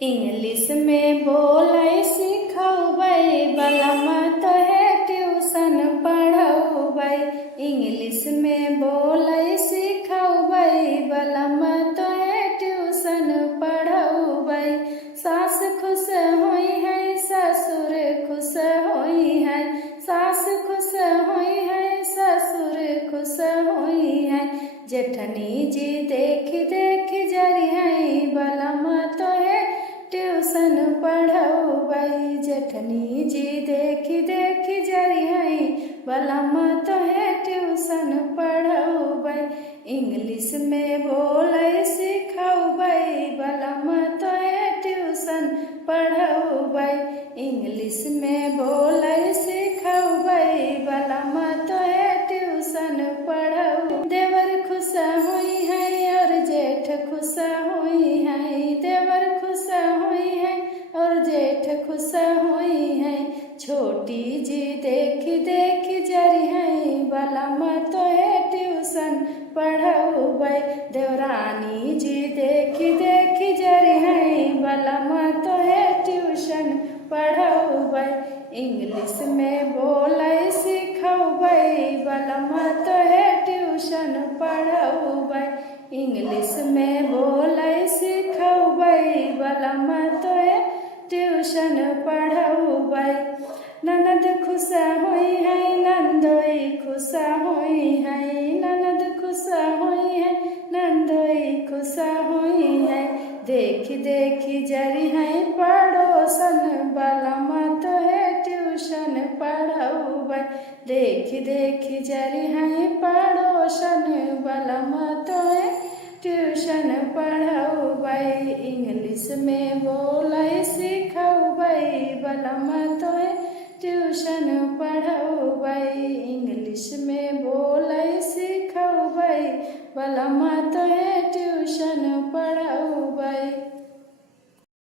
English में बोलै सिखौबै बलमा तोहे ट्यूशन पढ़ौबै। इंग्लिश में बोलै सिखौबै बलमा तोहे ट्यूशन पढ़ौबै। सास खुश होई है ससुर खुश होई है, सास खुश होई है ससुर खुश होई है। जेठनी जी देख देख जरी है बलमा तोहे ट्यूशन पढ़ौबै। जेठनी जी देख देख जरी है बलमा तोहे ट्यूशन पढ़ौबै। इंग्लिश में बोलै सिखौबै बलमा तोहे ट्यूशन पढ़ौबै। इंग्लिश में बोलै सिखौबै बलमा तोहे ट्यूशन पढ़ौबै। देवर खुश होई है और जेठ खुश होई है, देवर खुश होई है और जेठ खुश होई है। छोटी जी देख देख जरी है बलमा तोहे ट्यूशन पढ़ौबै। देवरानी जी देख देख जरी है बलमा तोहे ट्यूशन पढ़ौबै। इंग्लिश में बोलै सिखौबै बलमा तोहे ट्यूशन पढ़ौबै। इंग्लिश में बोलै सिखौबै बलमा तोहे ट्यूशन पढ़ौबै। ननद खुश होई है नंदोई खुश होई है, ननद खुश होई है नंदोई खुश होई है। देख देख जरी है पड़ोसन बलमा तोहे ट्यूशन पढ़ौबै। देख देख जरी है पड़ोसन बलमा तोहे ट्यूशन पढ़ौबै। इंग्लिश में बोलै सिखौबै बलमा तोहे ट्यूशन पढ़ौबै। इंग्लिश में बोलै सिखौबै बलमा तोहे ट्यूशन पढ़ौबै।